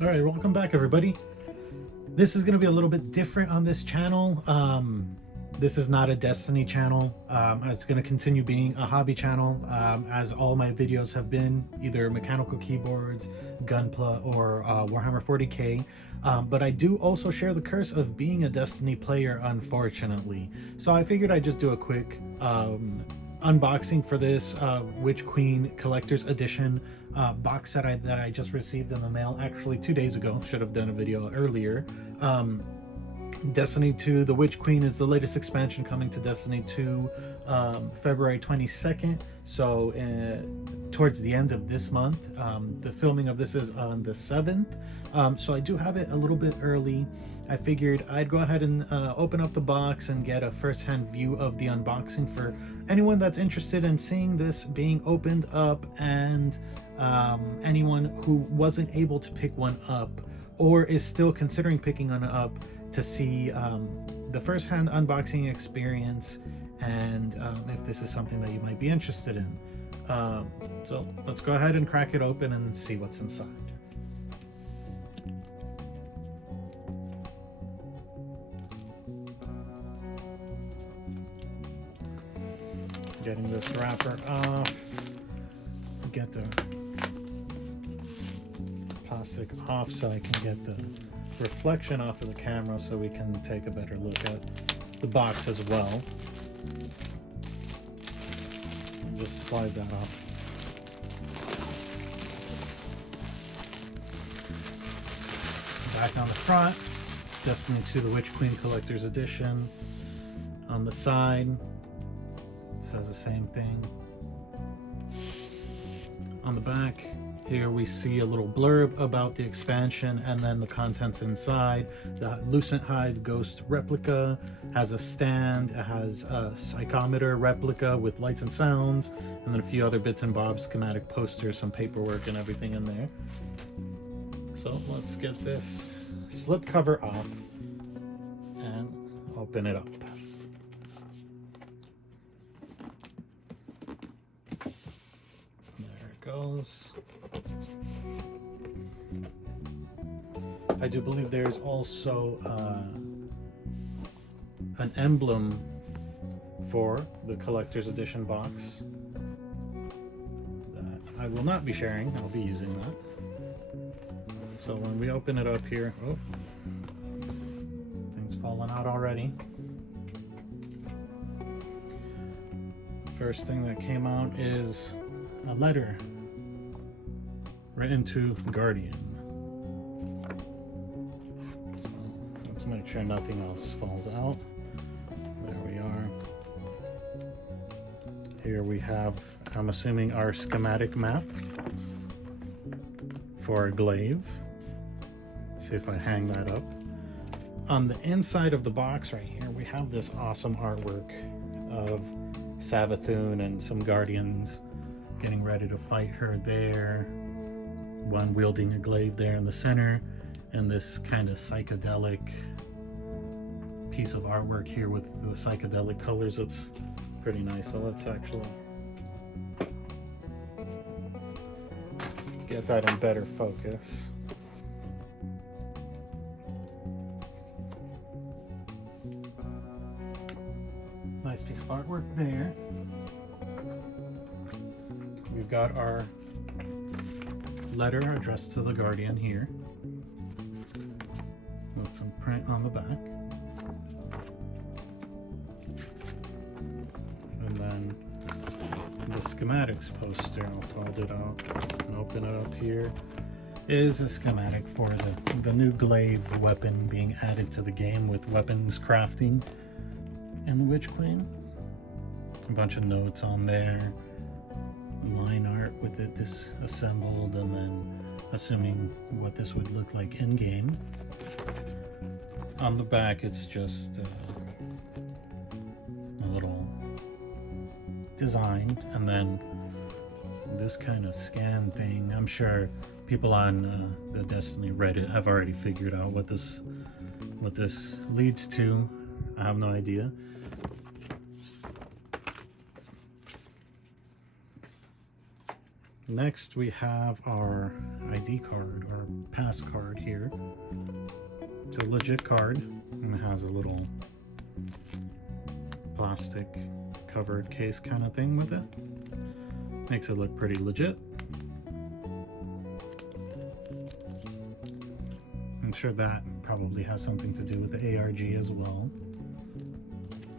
All right, welcome back, everybody. This is going to be a little bit different on this channel. This is not a Destiny channel. It's going to continue being a hobby channel, as all my videos have been either mechanical keyboards, Gunpla, or Warhammer 40k. But I do also share the curse of being a Destiny player, unfortunately. So I figured I'd just do a quick unboxing for this Witch Queen Collector's Edition box set that I just received in the mail actually 2 days ago. Should have done a video earlier. Destiny 2 The Witch Queen is the latest expansion coming to Destiny 2 February 22nd, so towards the end of this month. The filming of this is on the 7th, so I do have it a little bit early. I figured I'd go ahead and open up the box and get a first-hand view of the unboxing for anyone that's interested in seeing this being opened up, and anyone who wasn't able to pick one up or is still considering picking one up to see the first-hand unboxing experience, and if this is something that you might be interested in. So let's go ahead and crack it open and see what's inside. Getting this wrapper off, get the plastic off so I can get the reflection off of the camera so we can take a better look at the box as well. Just slide that off. Back on the front, Destiny 2 The Witch Queen Collector's Edition. On the side, it says the same thing. On the back, here we see a little blurb about the expansion and then the contents inside. The Lucent Hive Ghost replica has a stand, it has a Psychometer replica with lights and sounds, and then a few other bits and bobs, schematic posters, some paperwork and everything in there. So let's get this slip cover off and open it up. There it goes. I do believe there's also an emblem for the collector's edition box that I will not be sharing. I'll be using that. So when we open it up here, oh, things falling out already. First thing that came out is a letter written to Guardian. So let's make sure nothing else falls out. There we are. Here we have, I'm assuming, our schematic map for a glaive. See if I hang that up. On the inside of the box right here, we have this awesome artwork of Savathun and some Guardians getting ready to fight her there. One wielding a glaive there in the center, and this kind of psychedelic piece of artwork here with the psychedelic colors. It's pretty nice. So let's actually get that in better focus. Nice piece of artwork there. We've got our letter addressed to the Guardian here, with some print on the back. And then the schematics poster, I'll fold it out and open it up here, is a schematic for the new glaive weapon being added to the game with weapons crafting and the Witch Queen. A bunch of notes on there, line art with it disassembled, and then assuming what this would look like in game. On the back, it's just a little design, and then this kind of scan thing. I'm sure people on the Destiny Reddit have already figured out what this leads to. I have no idea. Next we have our ID card, or pass card here. It's a legit card, and it has a little plastic covered case kind of thing with it. Makes it look pretty legit. I'm sure that probably has something to do with the ARG as well.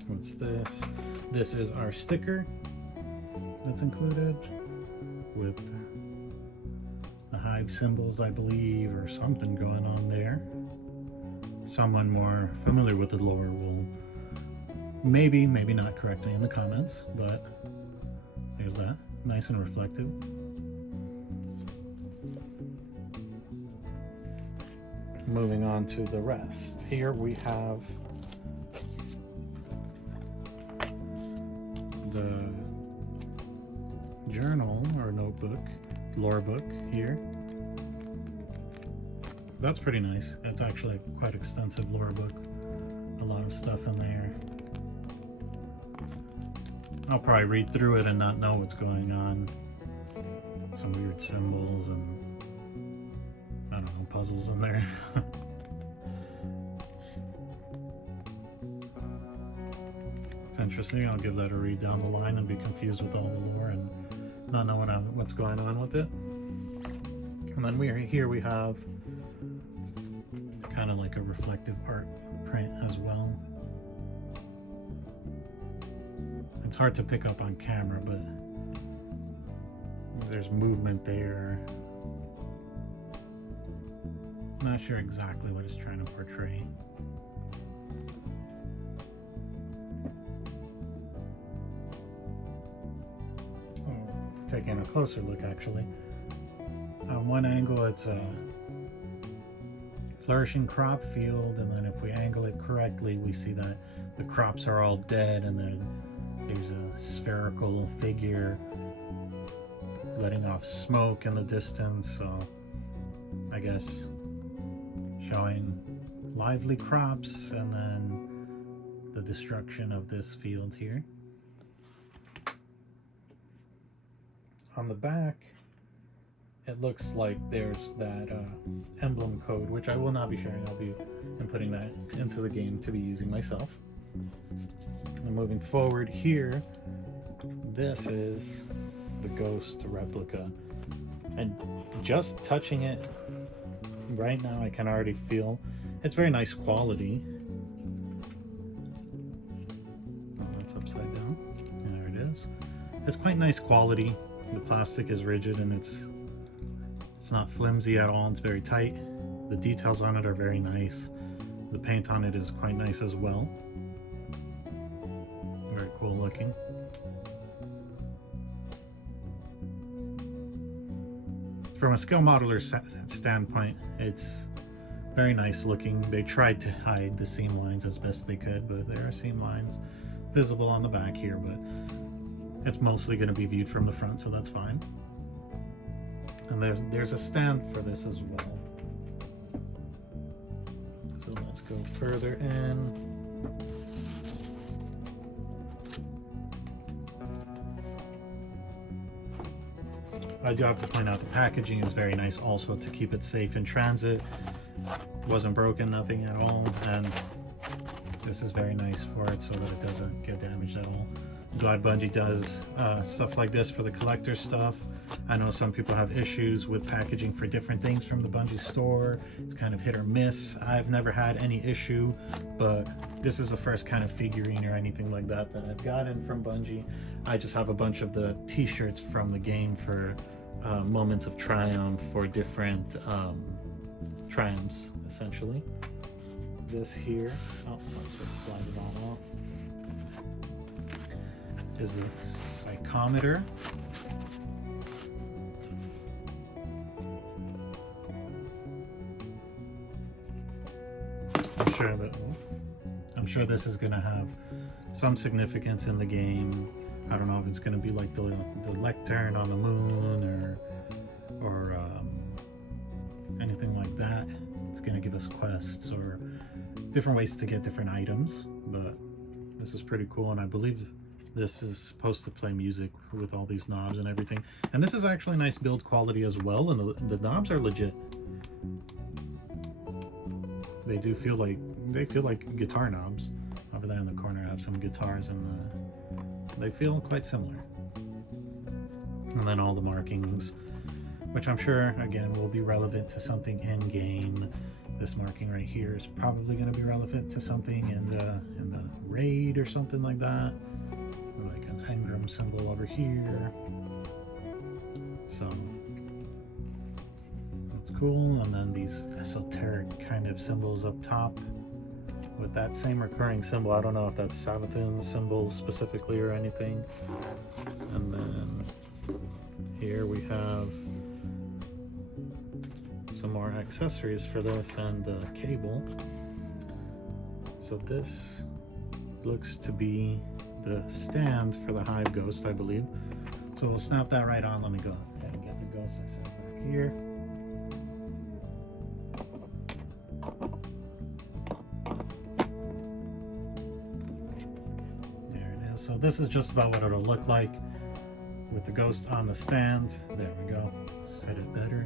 What's this? This is our sticker that's included with the Hive symbols, I believe, or something going on there. Someone more familiar with the lore will maybe not correct me in the comments, but there's that. Nice and reflective. Moving on to the rest. Here we have the journal or notebook, lore book here. That's pretty nice. It's actually a quite extensive lore book. A lot of stuff in there. I'll probably read through it and not know what's going on. Some weird symbols and I don't know, puzzles in there. It's interesting. I'll give that a read down the line and be confused with all the lore and not know what's going on with it. And then we have kind of like a reflective art print as well. It's hard to pick up on camera, but there's movement there. Not sure exactly what it's trying to portray. Taking a closer look, actually. On one angle, it's a flourishing crop field, and then if we angle it correctly, we see that the crops are all dead, and then there's a spherical figure letting off smoke in the distance, so I guess showing lively crops and then the destruction of this field here. On the back, it looks like there's that emblem code, which I will not be sharing. I'll be inputting that into the game to be using myself. And moving forward here, this is the ghost replica. And just touching it right now, I can already feel it's very nice quality. Oh, that's upside down. There it is. It's quite nice quality. The plastic is rigid and it's not flimsy at all. It's very tight. The details on it are very nice. The paint on it is quite nice as well. Very cool looking. From a scale modeler standpoint, it's very nice looking. They tried to hide the seam lines as best they could, but there are seam lines visible on the back here, but it's mostly going to be viewed from the front, so that's fine. And there's a stand for this as well. So let's go further in. I do have to point out the packaging is very nice also to keep it safe in transit. Wasn't broken, nothing at all, and this is very nice for it so that it doesn't get damaged at all. I'm glad Bungie does stuff like this for the collector stuff. I know some people have issues with packaging for different things from the Bungie store. It's kind of hit or miss. I've never had any issue, but this is the first kind of figurine or anything like that that I've gotten from Bungie. I just have a bunch of the t-shirts from the game for moments of triumph for different triumphs, essentially. This here, oh, let's just slide it all off, is the Psychometer. I'm sure this is going to have some significance in the game. I don't know if it's going to be like the lectern on the moon or anything like that. It's going to give us quests or different ways to get different items, but this is pretty cool, and I believe This is supposed to play music with all these knobs and everything. And this is actually nice build quality as well, and the knobs are legit. They do feel like, they feel like guitar knobs. Over there in the corner I have some guitars, and they feel quite similar. And then all the markings, which I'm sure again will be relevant to something in game. This marking right here is probably going to be relevant to something in the raid or something like that. Like an engram symbol over here. So that's cool. And then these esoteric kind of symbols up top with that same recurring symbol. I don't know if that's Sabathun's symbol specifically or anything. And then here we have some more accessories for this and the cable. So this looks to be the stand for the Hive Ghost, I believe. So we'll snap that right on. Let me go ahead and get the ghost I set back here. There it is. So this is just about what it'll look like with the ghost on the stand. There we go. Set it better.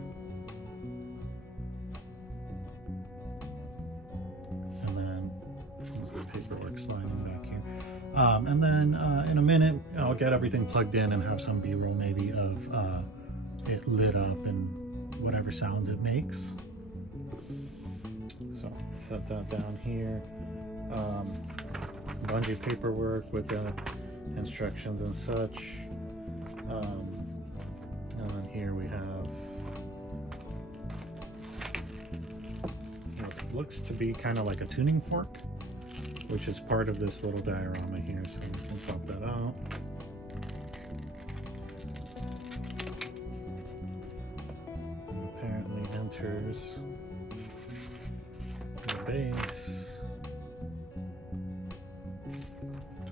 And then the paperwork sliding back here. And then in a minute, I'll get everything plugged in and have some B-roll maybe of it lit up and whatever sounds it makes. So set that down here. Bungie paperwork with the instructions and such. And then here we have what looks to be kind of like a tuning fork, which is part of this little diorama here, so we can pop that out. And apparently enters the base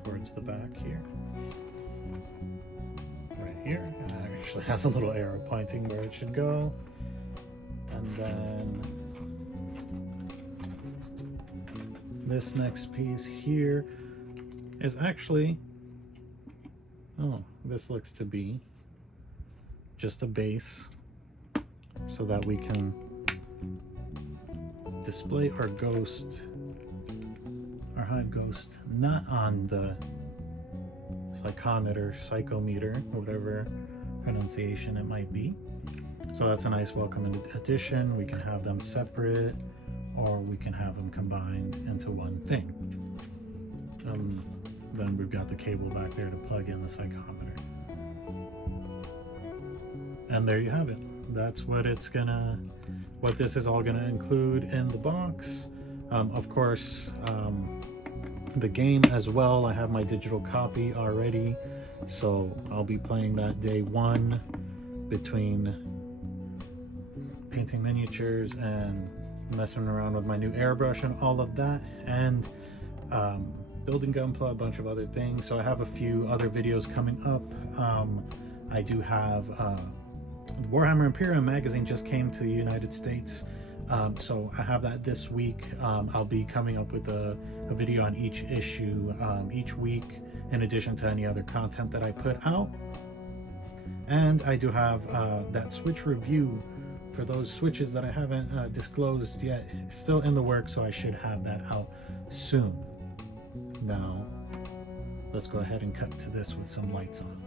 towards the back here. Right here. And it actually has a little arrow pointing where it should go. And then this next piece here is actually, oh, this looks to be just a base so that we can display our ghost, our Hive Ghost, not on the Psychometer, whatever pronunciation it might be. So that's a nice welcome addition. We can have them separate, or we can have them combined into one thing. Then we've got the cable back there to plug in the Psychometer. And there you have it. That's what it's gonna, what this is all gonna include in the box. Of course, the game as well. I have my digital copy already, so I'll be playing that day one between painting miniatures and messing around with my new airbrush and all of that, and building Gunpla, a bunch of other things. So I have a few other videos coming up. I do have Warhammer Imperium magazine just came to the United States, so I have that this week. I'll be coming up with a video on each issue each week, in addition to any other content that I put out. And I do have that Switch review for those Switches that I haven't disclosed yet, still in the works, so I should have that out soon. Now, let's go ahead and cut to this with some lights on.